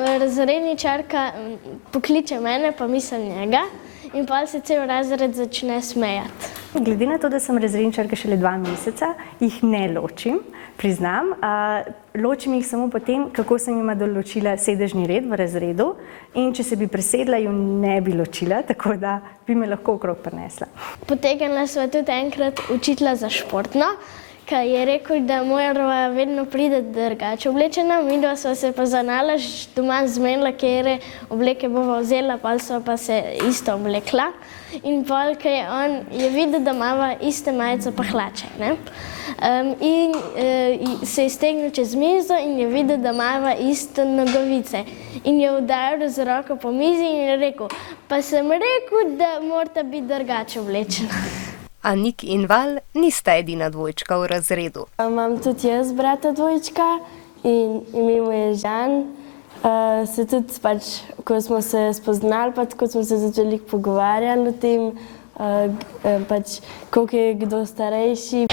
Razredničarka pokliče mene, pa mislim njega, in pol se cel razred začne smejati. Glede na to, da sem razredničarka šele 2 meseca, jih ne ločim, priznam. Ločim jih samo potem, kako sem jima določila sedežni red v razredu, in če se bi presedla, ju ne bi ločila, tako da bi me lahko okrog prinesla. Potegnila sva tudi enkrat učitelja za športno, ki je rekel, da morava vedno priti drugače oblečena. Midva sva se pa za nalašč doma zmenila, katere obleke bova vzela, pol sva pa se isto oblekla. In pol, ko je on videl, da imava iste majice pa hlače, ne? In se je stegnil čez mizo in je videl, da imava iste nogavice. In je udaril z roko po mizi in je rekel: "Pa sem rekel, da morata biti drugače oblečena." A Nik in Val nista edina dvojčka v razredu. Imam tudi jaz brata dvojčka in ime mu je Žan. Se tudi pač, ko smo se spoznali, pa tako smo se začeli pogovarjali o tem, pač koliko je kdo starejši.